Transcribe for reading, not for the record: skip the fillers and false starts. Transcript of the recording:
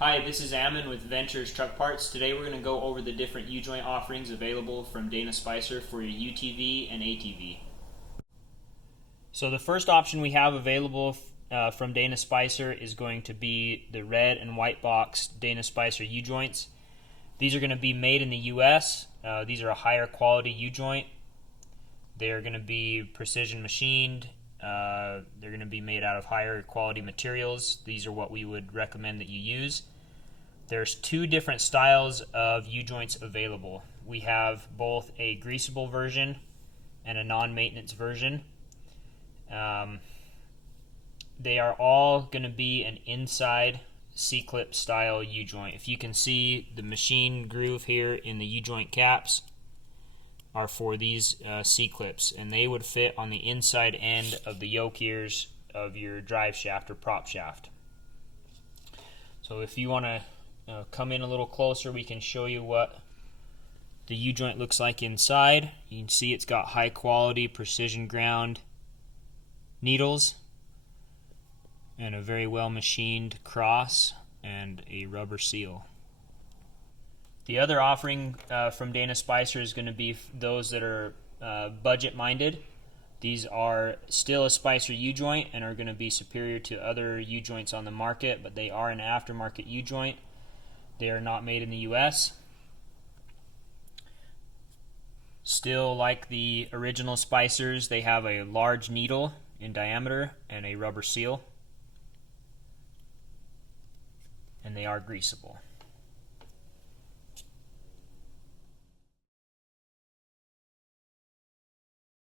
Hi, this is Ammon with Ventures Truck Parts. Today we're going to go over the different U-joint offerings available from Dana Spicer for your UTV and ATV. So the first option we have available from Dana Spicer is going to be the red and white box Dana Spicer U-joints. These are going to be made in the U.S. These are a higher quality U-joint. They're going to be precision machined. They're going to be made out of higher quality materials. These are what we would recommend that you use. There's two different styles of U-joints available. We have both a greasable version and a non-maintenance version. They are all going to be an inside C-clip style U-joint. If you can see, the machine groove here in the U-joint caps are for these C-clips, and they would fit on the inside end of the yoke ears of your drive shaft or prop shaft. So if you want to come in a little closer, we can show you what the U-joint looks like inside. You can see it's got high quality precision ground needles and a very well machined cross and a rubber seal. The other offering from Dana Spicer is going to be those that are budget minded. These are still a Spicer U-joint and are going to be superior to other U-joints on the market, but they are an aftermarket U-joint. They are not made in the U.S. Still, like the original Spicers, they have a large needle in diameter and a rubber seal, and they are greasable.